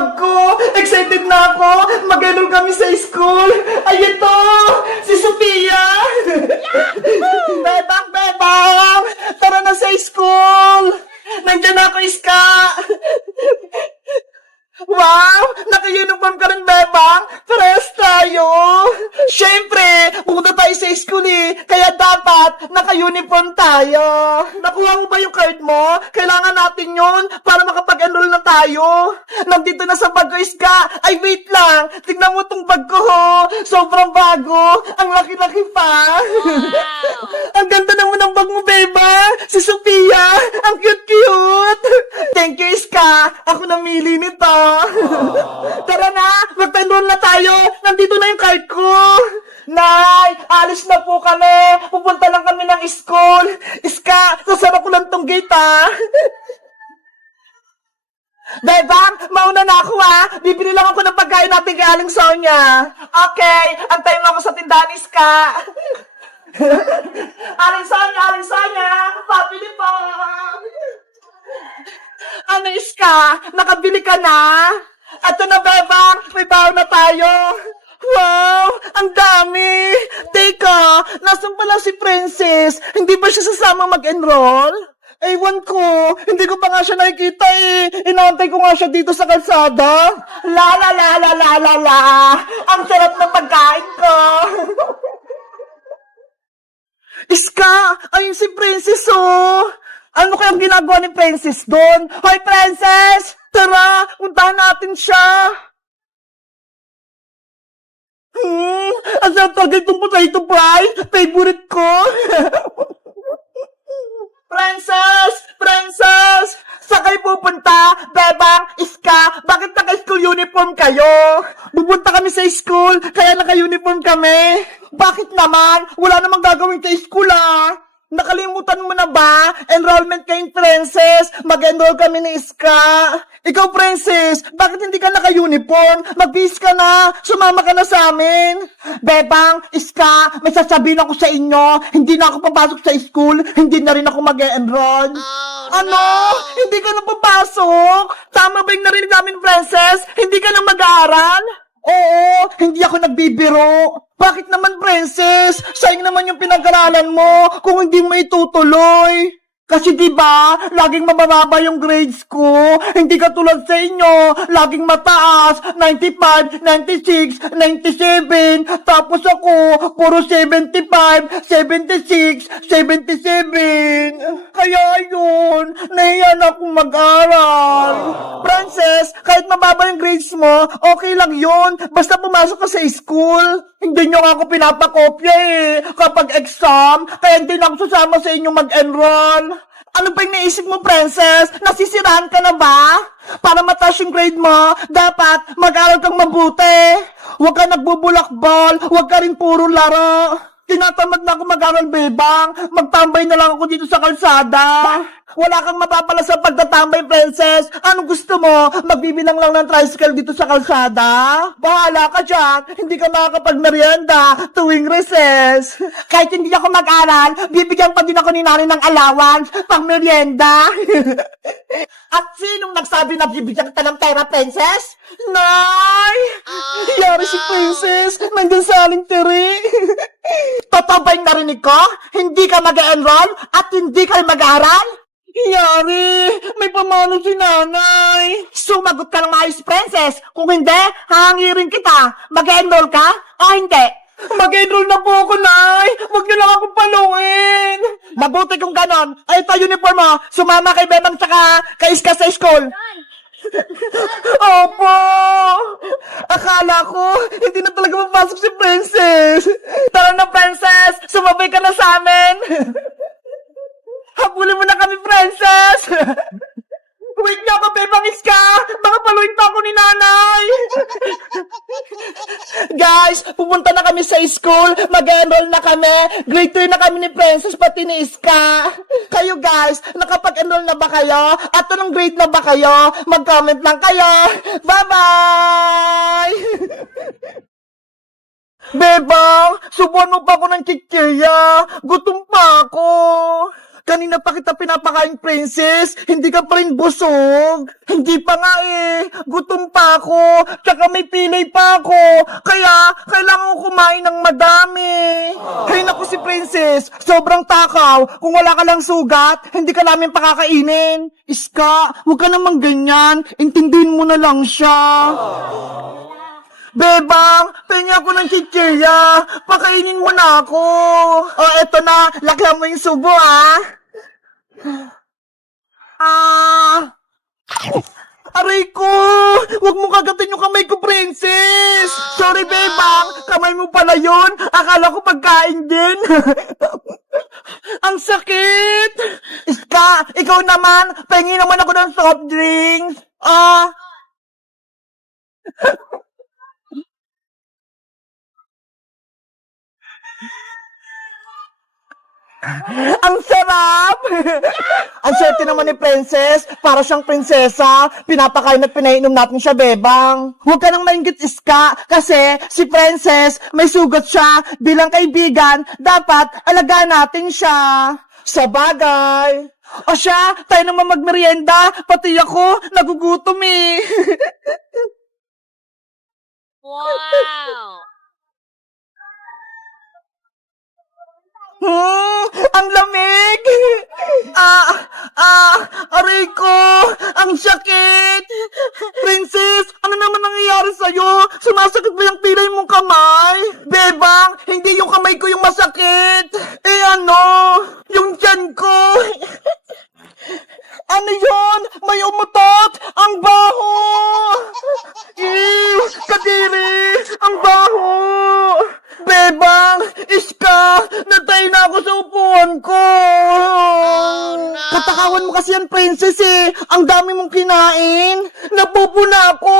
bag ko! Excited na ako! Mag-enroll kami sa school! Ay, ito! Si Sophia! Bebang, bebang! Tara na sa school! Nandiyan na ako, Iska! Wow! Naka-uniform ka rin, Bebang! Parehas tayo! Siyempre, pupunta tayo sa school kaya dapat naka-uniform tayo. Nakuha mo ba yung card mo? Kailangan natin yun para makapag-enroll na tayo. Nandito na sa bag ko, Iska. Ay, wait lang. Tignan mo tong bag ko, ho. Sobrang bago. Ang laki-laki pa. Ang ganda naman ng bag mo, Beba. Si Sophia. Ang cute-cute. Thank you, Iska. Ako namili nito. Tara na, mag-enroll na tayo. Nandito na yung card ko. Nay, alis na po kami. Pupunta lang kami ng school. Iska, sasara ko lang tong gate, Bebang, mauna na ako, Bibili lang ako ng pagkain natin kay Aling Sonia. Okay, antayin mo ako sa tindahan, Iska. Aling Sonia, pabili po. Ano, Iska? Nakabili ka na? Ato na, Bebang. May baon na tayo. Wow! Ang dami! Teka, nasan pala si Princess? Hindi ba siya sasama mag-enroll? Ewan ko, hindi ko pa nga siya nakikita Inaantay ko nga siya dito sa kalsada. La la la la la la la! Ang sarap ng pagkain ko! Iska! Ayun si Princess, Ano kayang ginagawa ni Princess doon? Hoy, Princess! Tara, puntahan natin siya! Ang sarap talaga itong potato fry! Favorite ko! Princess! Princess! Saan kayo pupunta? Bebang, Iska, bakit naka-school uniform kayo? Pupunta kami sa school, kaya naka-uniform kami. Bakit naman? Wala namang gagawin sa school, Nakalimutan mo na ba? Enrollment kayong Princess. Mag-enroll kami ni Iska. Ikaw, Princess, bakit hindi ka naka-uniform? Mag-bis ka na. Sumama ka na sa amin. Bebang, Iska, may sasabihin ako sa inyo. Hindi na ako papasok sa school. Hindi na rin ako mag-enroll. Ano? Hindi ka na papasok? Tama ba yung narinig namin, Princess? Hindi ka na mag-aaral? Oo, hindi ako nagbibiro. Bakit naman, Princess? Sayang naman yung pinag-aralan mo kung hindi mo itutuloy. Kasi diba, laging mababa yung grades ko. Hindi katulad sa inyo, laging mataas, 95, 96, 97. Tapos ako, puro 75, 76, 77. Kaya yun, nahiya na akong mag-aral. Princess, kahit mababa yung grades mo, okay lang yun. Basta pumasok ka sa school. Hindi nyo ako pinapakopya kapag exam, kaya hindi na ako sasama sa inyo mag-enroll. Ano ba yung naisip mo, Princess? Nasisiraan ka na ba? Para mataas yung grade mo, dapat mag-aral kang mabuti. Huwag ka nagbubulakbol, huwag ka rin puro laro. Tinatamad na ako mag-aral, Bebang. Magtambay na lang ako dito sa kalsada. Wala kang mapapala sa pagtatambay, Princess. Anong gusto mo? Magbibilang lang ng tricycle dito sa kalsada? Bahala ka dyan. Hindi ka makakapag-merienda tuwing recess. Kahit hindi ako mag-aral, bibigyan pa din ako ni nanay ng allowance pang merienda. At sinong nagsabi na bibigyan kita ng pera, Princess? Nay! Yari si Princess. Nandun sa aling tiri. Totoo ba yung narinig ko? Hindi ka mag-enroll at hindi ka mag-aaral? Yari, may pamalo si nanay. Sumagot ka ng maayos, Princess. Kung hindi, hangirin kita. Mag-enroll ka o hindi? Mag-enroll na po ako, Nay. Huwag niyo lang akong paluin. Mabuti kung ganon. Ay, ito uniform mo. Sumama kay Bebang tsaka kay Iska sa school. Opo! Akala ko, hindi na talaga mapasok si Princess. Tara na, Princess. Sumabay ka na sa amin. Habulin mo na kami, Princess! Wait nga ka, Bebang Iska! Baka paluin pa ako ni nanay! Guys, pupunta na kami sa school. Mag-enroll na kami. Grade 3 na kami ni Princess, pati ni Iska. Kayo guys, nakapag-enroll na ba kayo? At anong grade na ba kayo? Mag-comment lang kayo. Bye-bye! Bebang, subuan mo pa ako ng chichirya. Gutom pa ako. Kanina pa kita pinapakain, princess. Hindi ka pa rin busog. Hindi pa nga eh. Gutom pa ako. Tsaka may pilay pa ako. Kaya, kailangan ko kumain ng madami. Hay naku si princess. Sobrang takaw. Kung wala ka lang sugat, hindi ka namin pakakainin. Iska, huwag ka namang ganyan. Intindihin mo na lang siya. Bebang, pengi ako ng chichirya. Pakainin mo na ako. O, eto na. Lakyan mo yung subo, ah. Aray ko! Huwag mo kagatin yung kamay ko, princess! Sorry, Bebang. Kamay mo pala yun. Akala ko pagkain din. Ang sakit! Iska, ikaw naman. Pengi naman ako ng soft drinks. Ang sarap! Ang swerte naman ni Princess. Para siyang prinsesa. Pinapakain at pinainom natin siya, Bebang. Huwag ka nang mainggit, Iska. Kasi si Princess, may sugat siya. Bilang kaibigan, dapat alagaan natin siya. Sa bagay. O siya, tayo naman magmerienda. Pati ako, nagugutom eh. Wow! Ang lamig! Aray ko! Ang sakit! Princess, ano naman nangyayari sa'yo? Sumasakit ba yung pilay mong kamay? Bebang, hindi yung kamay ko yung masakit! Eh ano? Yung tiyan ko! Ano yun? May umutot! Ang baho! Ew! Kadiri! Ang baho! Bebang! Iska! Natay na ako sa upuan ko! Katakawan mo kasi yan, princess eh! Ang dami mong kinain! Napupo na ako!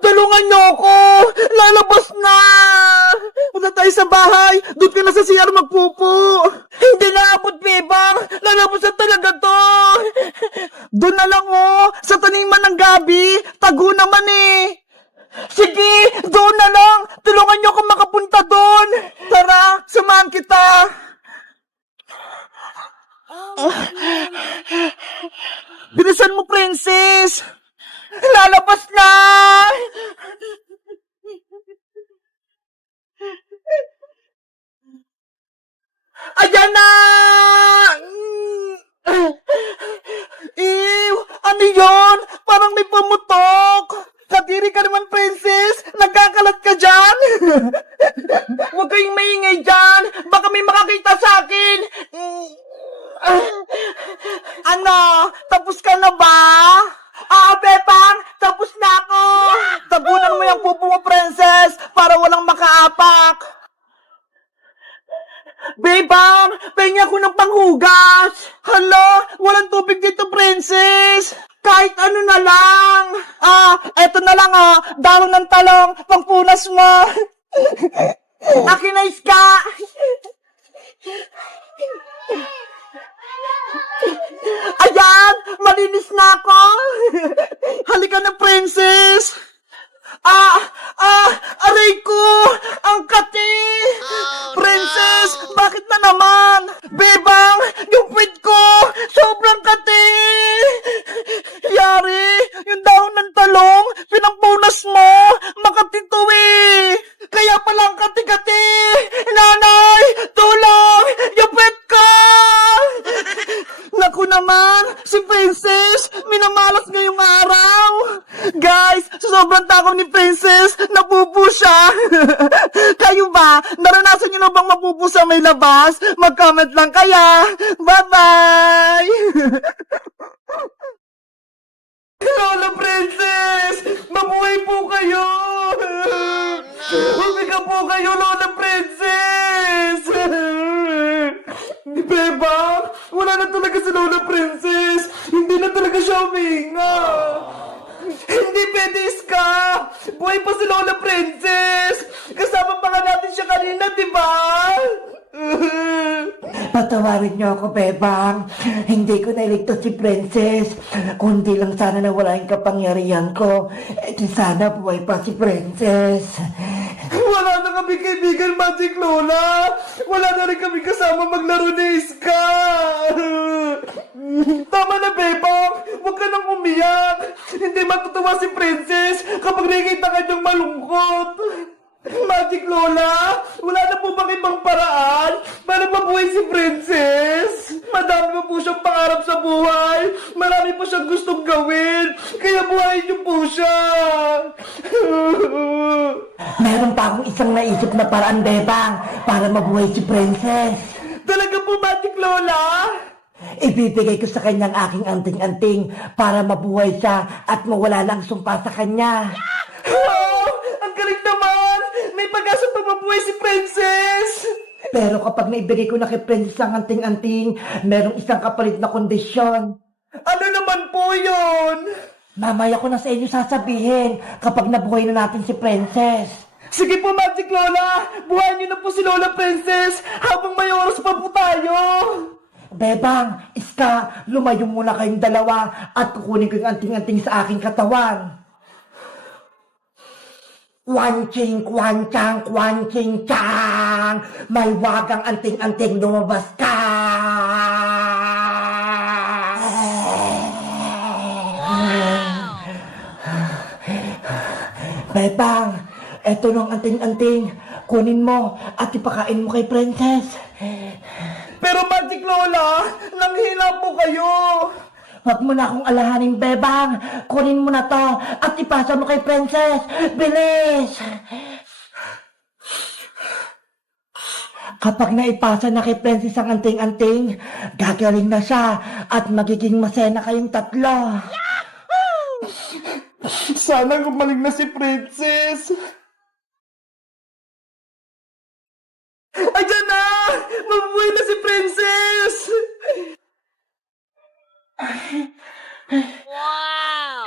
Tulungan niyo ako! Lalabas na! Punta tayo sa bahay! Doon ka na sa CR magpupo! Hindi naabot, Bebang! Lalabas na talaga to! Doon na lang oh! Sa taniman ng gabi! Tago naman eh! Sige! Doon na lang! Tulungan niyo akong makapunta doon! Tara! Samahan kita! Bilisan mo, princess! Lalabas na! Ayan na! Ew! Ano yun? Parang may pamutok! Kadiri ka naman, princess! Nagkakalat ka dyan! Huwag kayong maingay dyan! Baka may makakita sa akin! Ano? Tapos ka na ba? Bebang! Tapos na ako! Tabunan mo yung pupo mo, princess! Para walang makaapak! Bebang! Pahingi ako ng panghugas! Hala! Walang tubig dito, princess! Kahit ano na lang! Eto na lang Dahon ng talong! Pangpunas mo! Akin na, Iska! Ayan! Malinis na ako! Halika na, princess! Aray ko! Ang kati! Princess! Bakit na naman? Bebang! Yung puwit ko! Sobrang kati! Yari! Yung dahon ng talong! Pinampunas mo! Makati to eh! Kaya palang kati-kati! Nanay! Tulong! Yung puwit ko! Naku naman! Si Princess! Minamalas ngayong araw! Guys! Sobrang takaw ni Princess! Napupo siya! Kayo ba? Naranasan niyo na bang mapupo sa may labas? Mag-comment lang kaya! Bye-bye! Lola Princess! Mabuhay po kayo! Humiga po kayo, Lola Princess! Beba! Wala na talaga si Lola Princess! Hindi na talaga siya huminga! Hindi pwede, Iska! Buhay pa si Lola Princess! Kasama pa nga natin siya kanina, di ba? Patawarin niyo ako, Bebang. Hindi ko nailigtas si Princess. Kundi lang sana nawala yung kapangyarihan ko. Di sana buhay pa si Princess. Wala Wala na kami kaibigan, Magic Lola. Wala na rin kami kasama maglaro ni Iska. Tama na, Bebang. Huwag ka nang umiyak. Hindi matutuwa si Princess kapag nakikita ka niyang malungkot. Magic Lola, wala na po bang ibang paraan para mabuhay si Princess? Madami pa po siyang pangarap sa buhay. Marami po siyang gustong gawin. Kaya buhayin niyo po siya. Meron pa akong isang naisip na paraan, Bebang, para mabuhay si Princess. Talaga po, Magic Lola? Ibibigay ko sa kanyang aking anting-anting para mabuhay siya at mawala na ang sumpa sa kanya. Oh, ang galing naman! May pag-asa pa mabuhay si Princess! Pero kapag naibigay ko na kay Princess ang anting-anting, merong isang kapalit na kondisyon. Ano naman po yun? Mamaya ko na sa inyo sasabihin kapag nabuhay na natin si Princess. Sige po, Magic Lola! Buhayin niyo na po si Lola Princess habang may oras pa po tayo! Bebang, Iska, lumayo muna kayong dalawa at kukunin ko yung anting-anting sa aking katawan. Kwanching, kwanchang, kwanching, chang! May wagang anting-anting lumabas ka! Bebang, eto nung anting-anting. Kunin mo at ipakain mo kay Princess. Pero Magic Lola, nanghina po kayo! Huwag mo na akong alahaning, Bebang. Kunin mo na to at ipasa mo kay Princess. Bilis! Kapag naipasa na kay Princess ang anting-anting, gagaling na siya at magiging masaya na kayong tatlo. Sana gumaling na si Princess! Ayan na! Mabuhay na si Princess! Wow!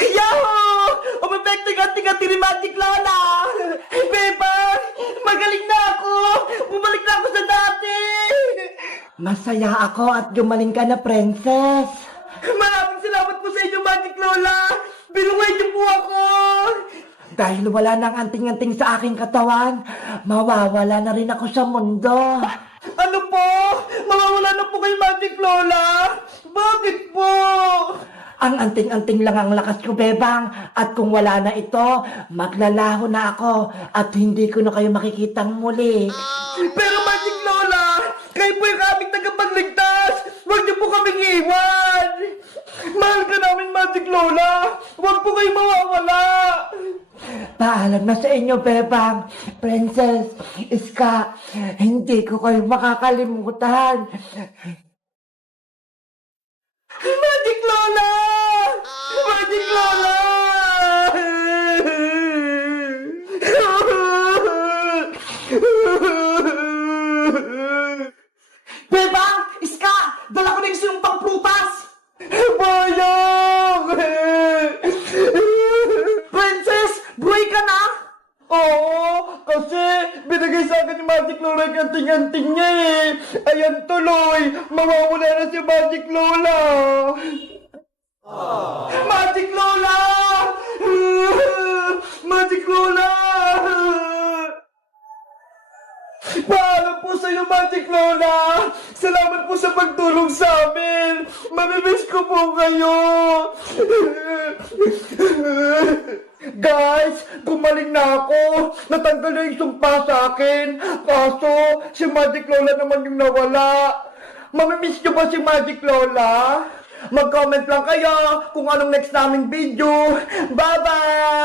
Yahoo! Umepekting-anting-anting ni Magic Lola! Beba! Magaling na ako! Bumalik na ako sa dati! Masaya ako at gumaling ka na, Princess. Maraming salamat po sa inyo, Magic Lola! Binuhay niyo po ako! Dahil wala nang anting-anting sa aking katawan, mawawala na rin ako sa mundo. Ano po? Mawawala na po kay Magic Lola? Bakit po? Ang anting-anting lang ang lakas ko, Bebang. At kung wala na ito, maglalaho na ako at hindi ko na kayo makikitang muli. Pero Magic Lola, kayo po yung aming tagapagligtas! Huwag niyo po kaming iwan! Mahal ka namin, Magic Lola! Huwag po kayo mawawala! Paalam na sa inyo, Bebang. Princess, Iska, hindi ko kayo makakalimutan. Magic Lola! Magic Lola! Bebang! Iska! Dala ko na yung pang-prutas! Bayang! Princess! Buhay ka na? Oo, kasi binigay sa akin ni Magic Lola yung anting-anting niya eh. Ayan tuloy, mawawala na si Magic Lola. Magic Lola! Magic Lola! Paalam po sa iyo, Magic Lola! Salamat po sa pagtulong sa amin! Mamimiss ko po kayo! Guys, gumaling na ako! Natanggal na yung sumpa sa akin! Kaso, si Magic Lola naman yung nawala! Mamimiss niyo ba si Magic Lola? Mag-comment lang kayo kung anong next naming video! Bye-bye!